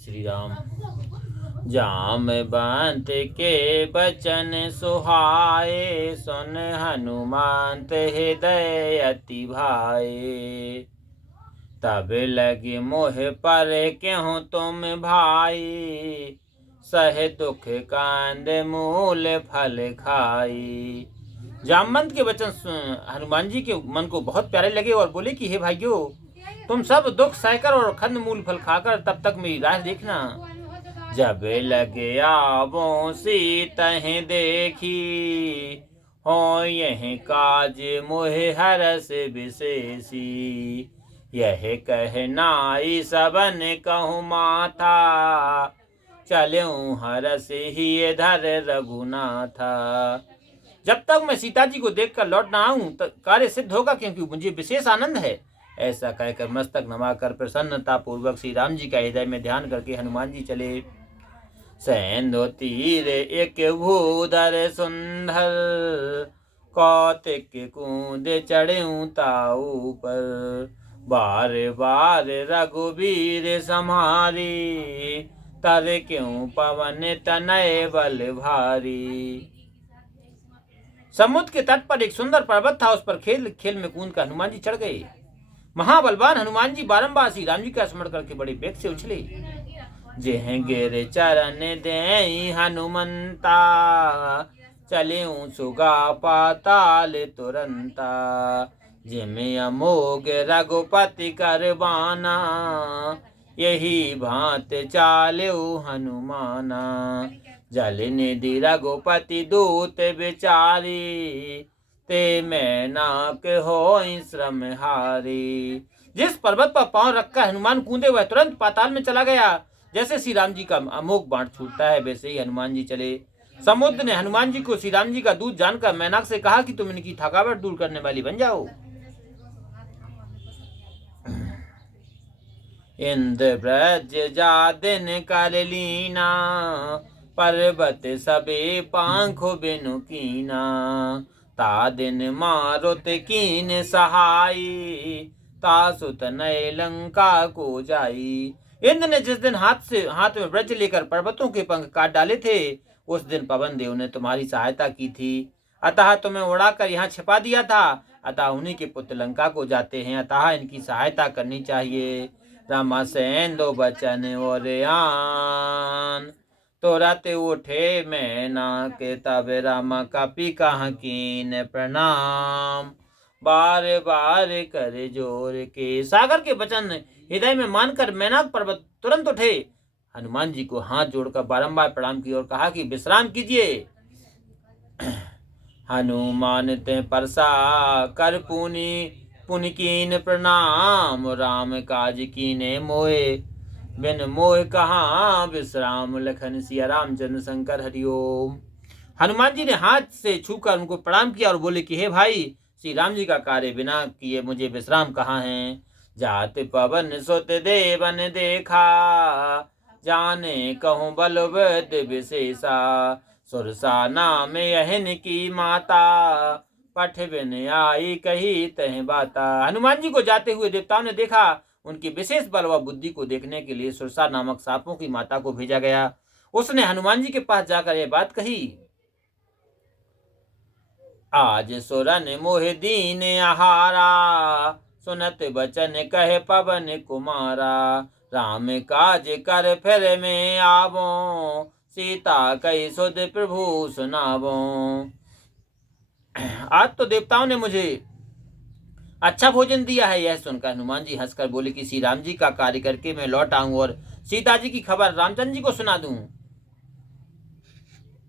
श्री राम। जामवंत के बचन सुहाए, सुन हनुमंत हृदय अति भाए। तब लगे मोह पर क्यों तुम भाई, सह दुख कांद मूल फल खाई। जामवंत के वचन हनुमान जी के मन को बहुत प्यारे लगे और बोले कि हे भाइयों, तुम सब दुख सहकर और खंड मूल फल खाकर तब तक मेरी राह देखना। जब लगे आवों सीतह देखी, हो यह काज मोह हरस विशेषी। यह कह नाई सबन कहूँ माथा, चलूं हरस ही धर रघुनाथा। जब तक मैं सीता जी को देखकर लौट ना आऊं तो कार्य सिद्ध होगा, क्योंकि मुझे विशेष आनंद है। ऐसा कहकर मस्तक नवाकर प्रसन्नता पूर्वक श्री राम जी का हृदय में ध्यान करके हनुमान जी चले। सैंधो तीर एक भूधर सुंदर, कौतिक कूद चढ़ूं ताऊ पर। बार बार रघुवीर सम्हारी, तर क्यों पवन तनय बल भारी। समुद्र के तट पर एक सुंदर पर्वत था, उस पर खेल खेल में कूद कर हनुमान जी चढ़ गए। महाबलवान हनुमान जी बारंबार श्री राम जी का स्मरण करके बड़े वेग से उछले। जेह गिर चरण दे हनुमंता, चले सुगा पाताल तुरंता। जिमे अमोघ रघुपति कर बाना, यही भांत चाल्यो हनुमाना। जल निधि रघुपति दूत विचारी, ते मैं नाक होई श्रम हारी। जिस पर्वत पर पांव रखकर हनुमान कूदे वह तुरंत पाताल में चला गया। जैसे श्री राम जी का अमोघ बाण छूटता है, वैसे ही हनुमान जी चले। समुद्र ने हनुमान जी को श्री राम जी का दूत जानकर मैनाक से कहा कि तुम इनकी थकावट दूर करने वाली बन जाओ। इंद्र ब्रज जा दिन कर लीना, पर्वत सबे पांखो बिनु कीना। ता दिन मारुत कीन सहाई, ता सुत नए लंका को जाई। इंद्र ने जिस दिन हाथ में वज्र लेकर पर्वतों के पंख काट डाले थे, उस दिन पवन देव ने तुम्हारी सहायता की थी। अतः तुम्हें उड़ाकर यहाँ छिपा दिया था। अतः उन्हीं के पुत्र लंका को जाते हैं, अतः इनकी सहायता करनी चाहिए। रामा सेंदो बचन और आन, तुरंत उठे मैना के। तब रामा कपि कहाँ कीन प्रणाम, बार बार कर जोर के। सागर के वचन हृदय में मानकर मैनाक पर्वत तुरंत उठे, हनुमान जी को हाथ जोड़कर बारंबार प्रणाम किया और कहा कि विश्राम कीजिए। हनुमान ते परसा कर पुनि कीन प्रणाम, राम काज कीने मोहे बिन मोह कहाँ विश्राम। लखन सिया रामचंद्र शंकर हरिओम। हनुमान जी ने हाथ से छूकर उनको प्रणाम किया और बोले कि हे भाई, श्री राम जी का कार्य बिना किए मुझे विश्राम कहाँ है। जात पवन सुत देवन देखा, जाने कहूँ बलवद विशेषा। सुरसा नाम यहन की माता, पठ बिन आई कही तह बाता। हनुमान जी को जाते हुए देवताओं ने देखा। उनकी विशेष बल व बुद्धि को देखने के लिए सुरसा नामक सांपों की माता को भेजा गया। उसने हनुमान जी के पास जाकर यह बात कही। आज सुरन मोह दीन आहारा, सुनत बचन कहे पवन कुमारा। राम काज कर फिर में आवो, सीता कही सुध प्रभु सुनावो। आज तो देवताओं ने मुझे अच्छा भोजन दिया है। यह सुनकर हनुमान जी हंसकर बोले कि श्री राम जी का कार्य करके मैं लौट आऊं और सीता जी की खबर रामचंद्र जी को सुना दूं।